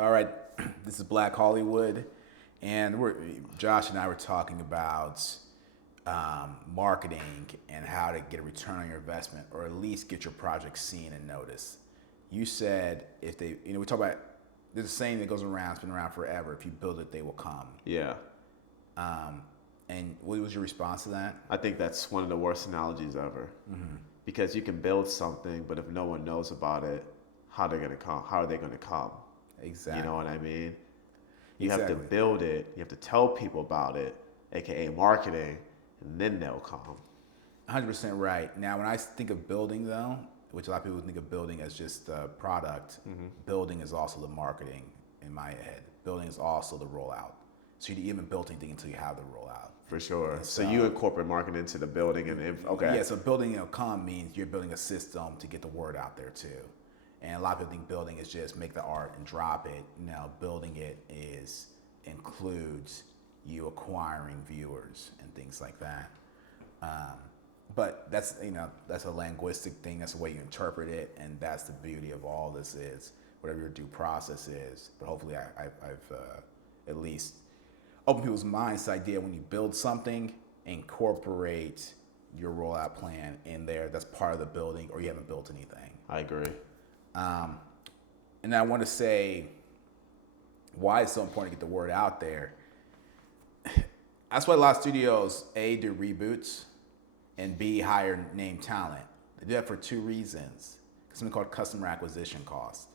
All right, this is Black Hollywood, and Josh and I were talking about marketing and how to get a return on your investment, or at least get your project seen and noticed. You said if they, we talk about there's a saying that goes around, it's been around forever. If you build it, they will come. Yeah. Um, and what was your response to that? I think that's one of the worst analogies ever. Because you can build something, but if no one knows about it, how are they going to come? How are they going to come? Exactly. You know what I mean? You have Exactly. to build it. You have to tell people about it, aka marketing, and then they'll come. 100% right. Now, when I think of building, though, which a lot of people think of building as just a product, building is also the marketing in my head. Building is also the rollout. So you haven't built anything until you have the rollout. For sure. So you incorporate marketing into the building okay. Yeah, so building come means you're building a system to get the word out there too. And a lot of people think building is just make the art and drop it. No, building it includes you acquiring viewers and things like that. But that's a linguistic thing. That's the way you interpret it, and that's the beauty of all this is whatever your due process is. But hopefully, I've at least opened people's minds to the idea when you build something, incorporate your rollout plan in there. That's part of the building, or you haven't built anything. I agree. And I want to say why it's so important to get the word out there. That's why a lot of studios A do reboots and B hire name talent. They do that for two reasons. Something called customer acquisition cost.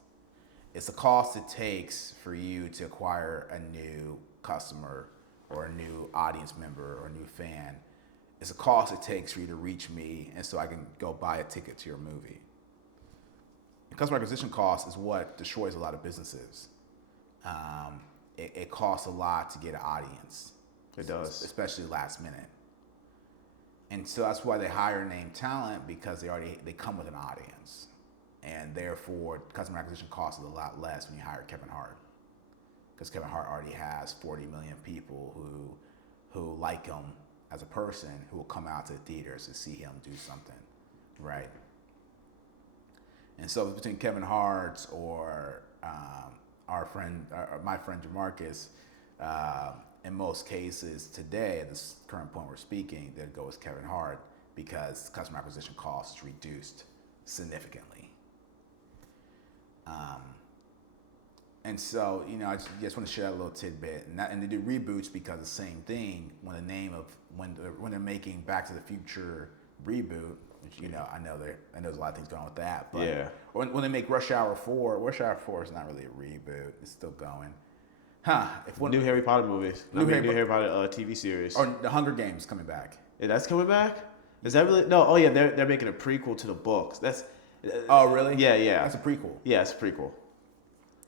It's the cost it takes for you to acquire a new customer or a new audience member or a new fan. It's the cost it takes for you to reach me and so I can go buy a ticket to your movie. And customer acquisition cost is what destroys a lot of businesses. It costs a lot to get an audience. It does. Especially last minute. And so that's why they hire name talent, because they come with an audience. And therefore, customer acquisition cost is a lot less when you hire Kevin Hart. Because Kevin Hart already has 40 million people who like him as a person, who will come out to the theaters to see him do something, right? And so between Kevin Hart or my friend Jamarcus, in most cases today, at this current point we're speaking, they'd go with Kevin Hart because customer acquisition cost is reduced significantly. And so, I just want to share that little tidbit. And they do reboots because the same thing. When they're making Back to the Future reboot, which I know there's a lot of things going on with that. But yeah. When they make Rush Hour 4 is not really a reboot. It's still going. New Harry Potter movies. New Harry Potter TV series. Or The Hunger Games coming back. Yeah, that's coming back? Is that really? No. Oh yeah, they're making a prequel to the books. That's. Oh really? Yeah. That's a prequel. Yeah, it's a prequel.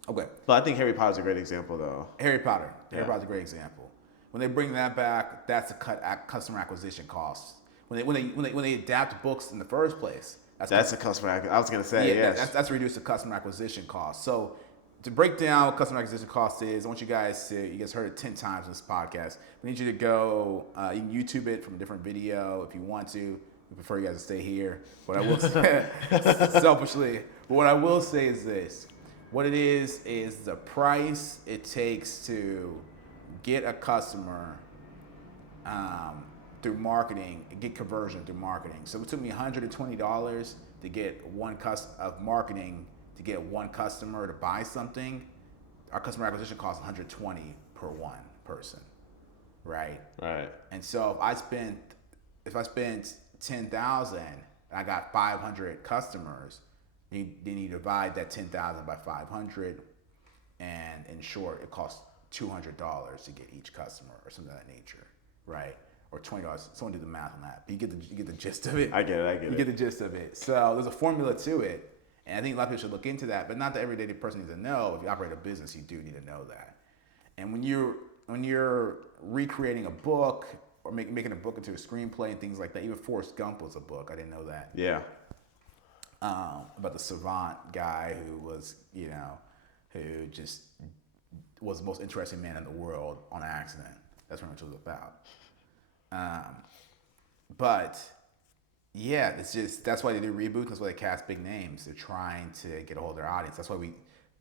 Okay. But I think Harry Potter's a great example, though. Harry Potter's a great example. When they bring that back, that's a customer acquisition cost. When they adapt books in the first place, that's a customer. I was gonna say yes. That's reduced the customer acquisition cost. So to break down what customer acquisition cost is, I want you guys heard it 10 times in this podcast. We need you to go. You can YouTube it from a different video if you want to. We prefer you guys to stay here. But I will say, selfishly, but what I will say is this. What it is the price it takes to get a customer through marketing, get conversion through marketing. So it took me $120 to get marketing to get one customer to buy something. Our customer acquisition costs $120 per one person, right? Right. And so if I spent $10,000 and I got 500 customers, then you divide that 10,000 by 500, and in short, it costs $200 to get each customer, or something of that nature, right? Or $20. Someone do the math on that, but you get the gist of it. I get it. You get the gist of it. So there's a formula to it, and I think a lot of people should look into that. But not the everyday person needs to know. If you operate a business, you do need to know that. And when you're recreating a book or making a book into a screenplay and things like that, even Forrest Gump was a book. I didn't know that. Yeah. About the savant guy who was, who just was the most interesting man in the world on accident. That's what it was about. But yeah, that's why they do reboots. That's why they cast big names. They're trying to get a hold of their audience. That's why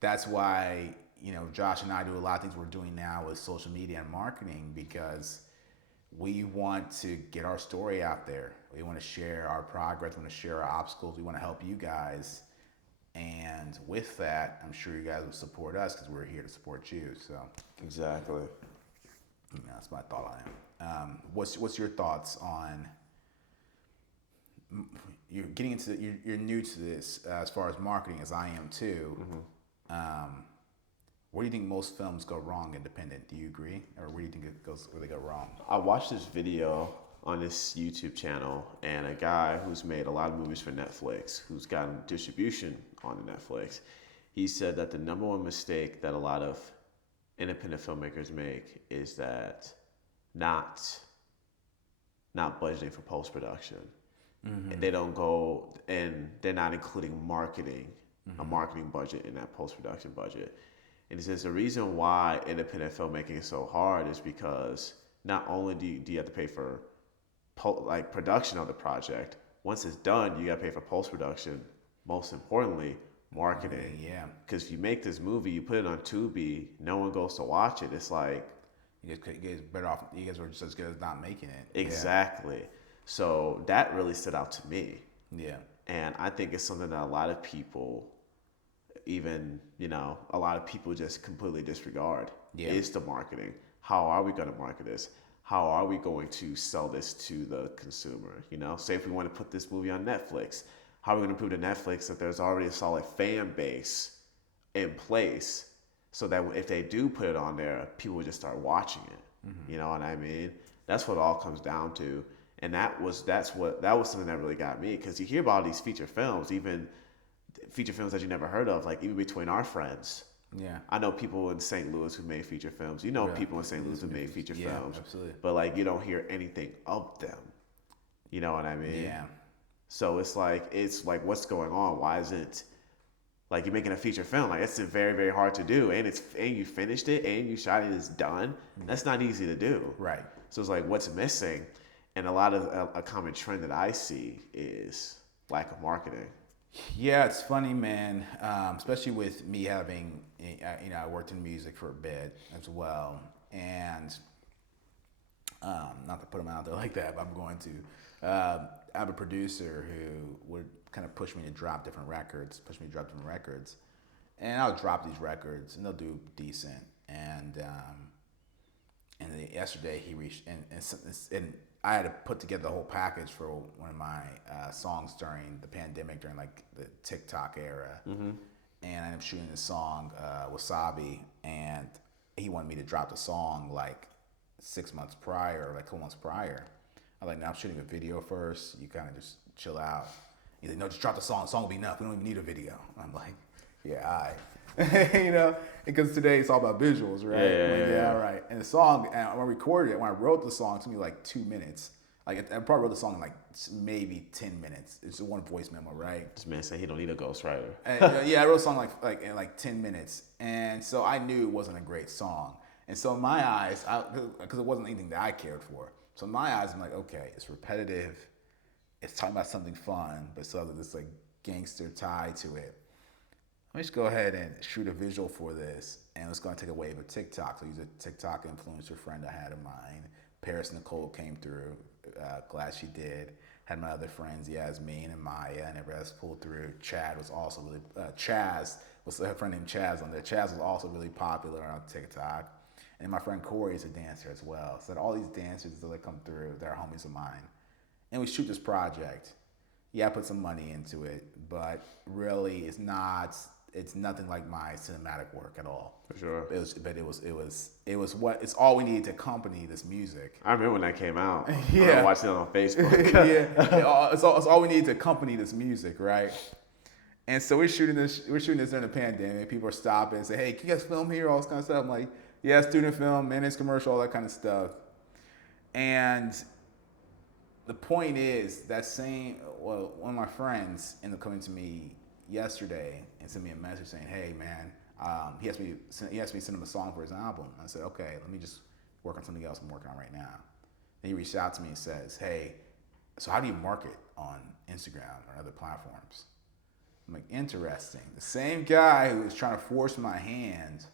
that's why, Josh and I do a lot of things we're doing now with social media and marketing, because we want to get our story out there. We want to share our progress. We want to share our obstacles. We want to help you guys. And with that, I'm sure you guys will support us because we're here to support you. So Exactly. that's my thought on it. What's your thoughts on? You're getting into you're new to this as far as marketing as I am too. Where do you think most films go wrong independent? Do you agree, or where do you think it goes where they go wrong? I watched this video on this YouTube channel, and a guy who's made a lot of movies for Netflix, who's gotten distribution on Netflix, he said that the number one mistake that a lot of independent filmmakers make is that not budgeting for post production. They don't go, and they're not including marketing, a marketing budget in that post production budget. And he says the reason why independent filmmaking is so hard is because not only do you have to pay for production of the project, once it's done, you got to pay for post production. Most importantly, marketing. Yeah. Because if you make this movie, you put it on Tubi, no one goes to watch it. It's like you guys better off. You guys were just as good as not making it. Exactly. Yeah. So that really stood out to me. Yeah. And I think it's something that a lot of people, even, a lot of people just completely disregard. Yeah. Is the marketing. How are we going to market this? How are we going to sell this to the consumer? Say if we want to put this movie on Netflix, how are we going to prove to Netflix that there's already a solid fan base in place so that if they do put it on there, people will just start watching it? You know what I mean? That's what it all comes down to. And that was something that really got me, because you hear about all these feature films, even feature films that you never heard of, like even between our friends. Yeah. I know people in St. Louis who made feature films. People in St. Louis who made feature films. Absolutely. But you don't hear anything of them. You know what I mean? Yeah. So it's like what's going on? Why isn't you're making a feature film? It's very, very hard to do, and you finished it and you shot it, it's done. That's not easy to do. Right. So it's what's missing? And a lot of a common trend that I see is lack of marketing. Yeah, it's funny, man. Especially with me having, I worked in music for a bit as well, and not to put them out there like that, but I'm going to. I have a producer who would kind of push me to drop different records, and I'll drop these records, and they'll do decent. And then yesterday he reached and I had to put together the whole package for one of my songs during the pandemic, during the TikTok era. And I ended up shooting the song Wasabi, and he wanted me to drop the song 6 months prior, or 2 months prior. I was now I'm shooting a video first. You kind of just chill out. He's like, no, just drop the song. The song will be enough. We don't even need a video. I'm like, yeah, all right. Because today it's all about visuals, right? Yeah, all right. And the song, when I recorded it, when I wrote the song, it took me 2 minutes. I probably wrote the song in maybe 10 minutes. It's one voice memo, right? This man said he don't need a ghostwriter. Yeah, I wrote a song in 10 minutes. And so I knew it wasn't a great song. And so in my eyes, because it wasn't anything that I cared for. So in my eyes, I'm like, okay, it's repetitive. It's talking about something fun, but still has this gangster tie to it. Let me just go ahead and shoot a visual for this, and let's go and take a wave of TikTok. So use a TikTok influencer friend I had of mine. Paris Nicole came through. Glad she did. Had my other friends, Yasmin and Maya, and everybody else pulled through. Chad was also really, Chaz was a friend named Chaz on there. Chaz was also really popular on TikTok. And my friend Corey is a dancer as well. So all these dancers that come through, they're homies of mine. And we shoot this project. Yeah, I put some money into it, but really it's nothing like my cinematic work at all. For sure. It's all we needed to accompany this music. I remember when that came out. Yeah. I watched it on Facebook. Yeah. It's all we needed to accompany this music, right? And so we're shooting this during the pandemic. People are stopping and say, hey, can you guys film here? All this kind of stuff. I'm like, yeah, student film, managed commercial, all that kind of stuff. And the point is one of my friends ended up coming to me yesterday and sent me a message saying, hey man, he asked me to send him a song for his album. I said, okay, let me just work on something else I'm working on right now. Then he reached out to me and says, hey, so how do you market on Instagram or other platforms? I'm like, interesting. The same guy who was trying to force my hand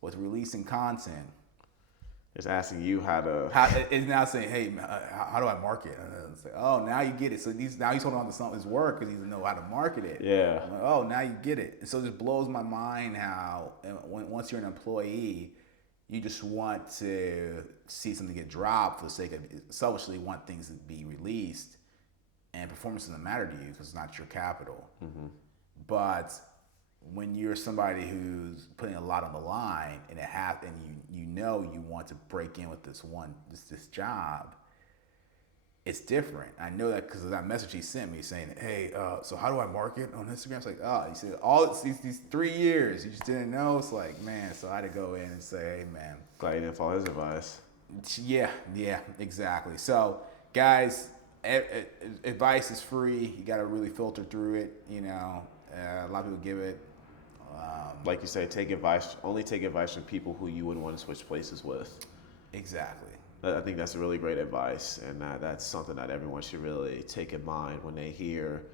with releasing content It's asking you how to. is now saying, hey, how do I market? And it's like, oh, now you get it. So now he's holding on to some of his work because he doesn't know how to market it. Yeah. I'm like, oh, now you get it. And so it just blows my mind how once you're an employee, you just want to see something get dropped for the sake of selfishly want things to be released, and performance doesn't matter to you because it's not your capital. Mm-hmm. But when you're somebody who's putting a lot on the line and you know you want to break in with this job, it's different. I know that because of that message he sent me saying, hey, so how do I market on Instagram? It's like, oh, he said these 3 years you just didn't know. It's like, man, so I had to go in and say, hey, man, Glad you didn't follow his advice. yeah, exactly. So guys, advice is free. You got to really filter through it. A lot of people give it. Like you say, only take advice from people who you wouldn't want to switch places with. Exactly. I think that's a really great advice, and that's something that everyone should really take in mind when they hear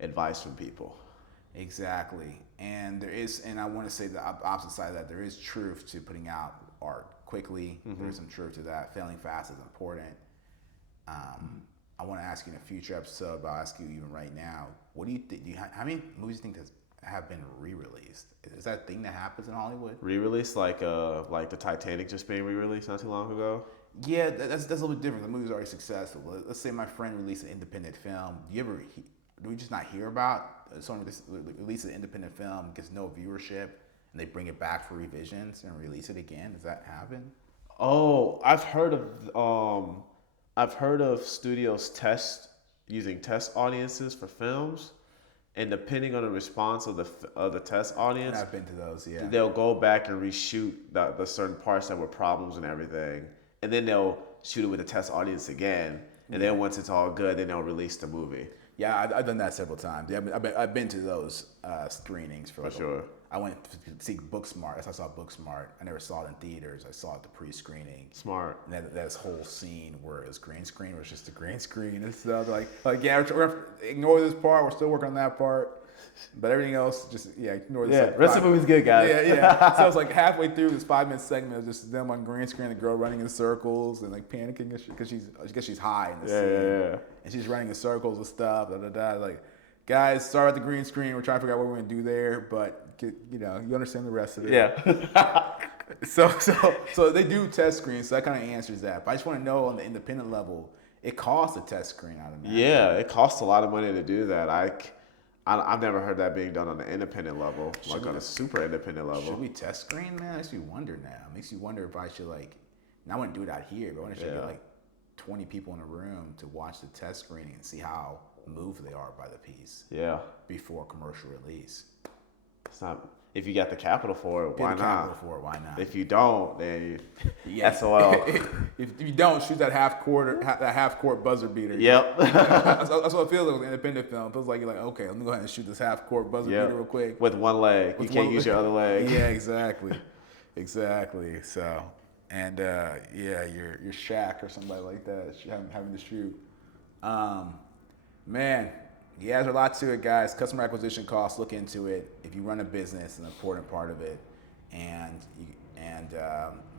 advice from people. Exactly. And I want to say the opposite side of that, there is truth to putting out art quickly. Mm-hmm. There's some truth to that. Failing fast is important. I want to ask you in a future episode, but I'll ask you even right now, what do you think? How many movies do you think have been re-released? Is that a thing that happens in Hollywood? Re-released, like the Titanic just being re-released not too long ago? Yeah, that's a little bit different. The movie's already successful. Let's say my friend released an independent film. Do we just not hear about someone release an independent film, gets no viewership, and they bring it back for revisions and release it again? Does that happen? Oh, I've heard of studios using test audiences for films, and depending on the response of the test audience, And I've been to those. Yeah, they'll go back and reshoot the certain parts that were problems and everything, and then they'll shoot it with the test audience again, and then once it's all good, then they'll release the movie. Yeah, I've done that several times. Yeah, I've been to those screenings for sure. I went to see Booksmart. That's how I saw Booksmart. I never saw it in theaters. I saw it the pre-screening. Smart. And that whole scene where it was green screen, where it's just a green screen and stuff. Like yeah, we're ignore this part. We're still working on that part. But everything else, just ignore this. Yeah, rest of the movie's good, guys. Yeah. So it's like halfway through this 5-minute segment of just them on green screen, the girl running in circles and like panicking because she's high in the scene. Yeah. And she's running in circles and stuff. Like, guys, sorry about the green screen. We're trying to figure out what we're gonna do there, but you understand the rest of it. Yeah. So they do test screens. So that kind of answers that. But I just want to know on the independent level, it costs a test screen out of me. Yeah, it costs a lot of money to do that. I've never heard that being done on an independent level, on a super independent level. Should we test screen, man? It makes me wonder now. It makes me wonder if I should and I wouldn't do it out here, but I want to get 20 people in a room to watch the test screening and see how moved they are by the piece. Yeah. Before commercial release. It's not. If you got the capital for it, why not? Why not? If you don't, then SOL. If you don't, shoot that half court buzzer beater. Yep. That's what it feels like with an independent film. It feels like you're like, okay, let me go ahead and shoot this half court buzzer beater real quick. With one leg. You can't use your other leg. Yeah, exactly. So, and you're Shaq or somebody like that having to shoot. Man. Yeah, there's a lot to it, guys. Customer acquisition costs, look into it. If you run a business, it's an important part of it. And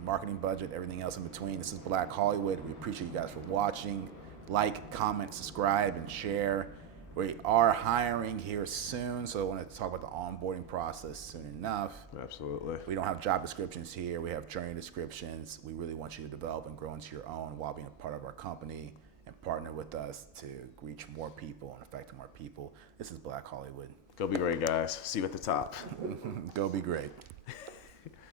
marketing budget, everything else in between. This is Black Hollywood. We appreciate you guys for watching. Like, comment, subscribe, and share. We are hiring here soon, so I want to talk about the onboarding process soon enough. Absolutely. We don't have job descriptions here. We have journey descriptions. We really want you to develop and grow into your own while being a part of our company and partner with us to reach more people and affect more people. This is Black Hollywood. Go be great, guys. See you at the top. Go be great.